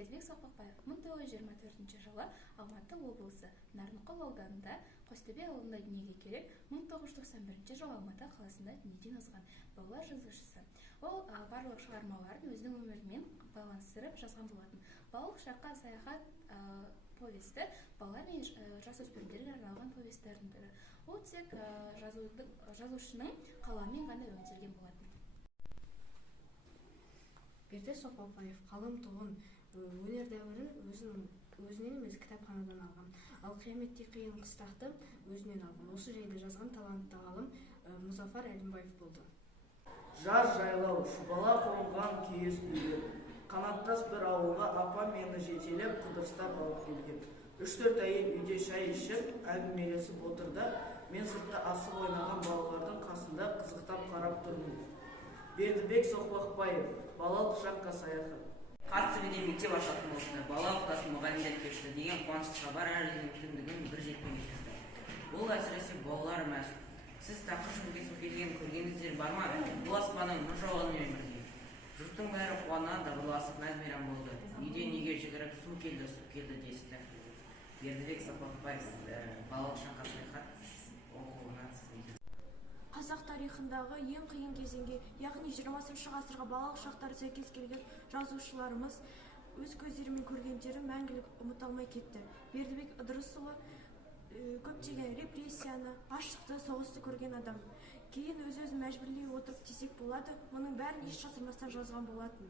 Бердібек Соқпақбаев 1924 жылы Алматы облысы Нарынқол ауданында Қостөбе ауылында дүниеге келіп, 1991 жылы Алматы қаласында дүниеден озған балалар жазушысы. Ол барлық шығармаларын өзінің өмірімен байланыстырып жазған болатын. Балалық шаққа саяхат повесті бала мен жасөспірімдерге арналған повестердің бірі. Ол тек жазушының қаламымен ғана өңделген болатын. Бердібек Соқпақбаев қалың тұғын өнер дәуірін өзінен емес кітапханадан алған. Ал қияметтей қиын қыстақты өзінен алған. Осы жайды жазған талантты ғалым Мұзафар Әлімбаев болды. Жаз жайлау, шұбала қонған киіз үйлер. Қанаттас бір ауылға апа мені жетелеп қыдырыстап алып келген. 3-4 әйел үйде шай ішіп, әңгімелесіп отырды. Мен сыртта асық ойнаған балалардың қасында қызықтап қарап тұрмын. Бердібек Соқпақбаев, балалық шаққа саяхат. Қастөбеде мектеп ашатын болса, бала оқытатын мұғалімдер кепті деген қуанышты хабар әлемнің мүмкіндігін бір жетпей жеткізді. Бұл әсіресе балалар мәз. Сіз тақыр жүгіргесіп келген көргеніңіздер бар ма? Бұл аспанның нұр жауғанымен бірге. Жұрттың бәрі қуана дабырласып мәз-мейрам болды. Үйден үйге жүгіріп су келді десті. Бердібек Соқпақбаев, балалық шаққа саяхат оқуына. Қазақ тарихындағы ең қиын кезеңге, яғни 20-шы ғасырға балалық шақтары сәйкес келген жазушыларымыз өз көздерімен көргендері мәңгілік ұмытылмай кетті. Бердібек Ыдырысұлы көптеген репрессияны, аштықты, соғысты көрген адам. Кейін өз-өзін мәжбүрлей отырып десек болады, мұның бәрін еш жасырмастан жазған болатын.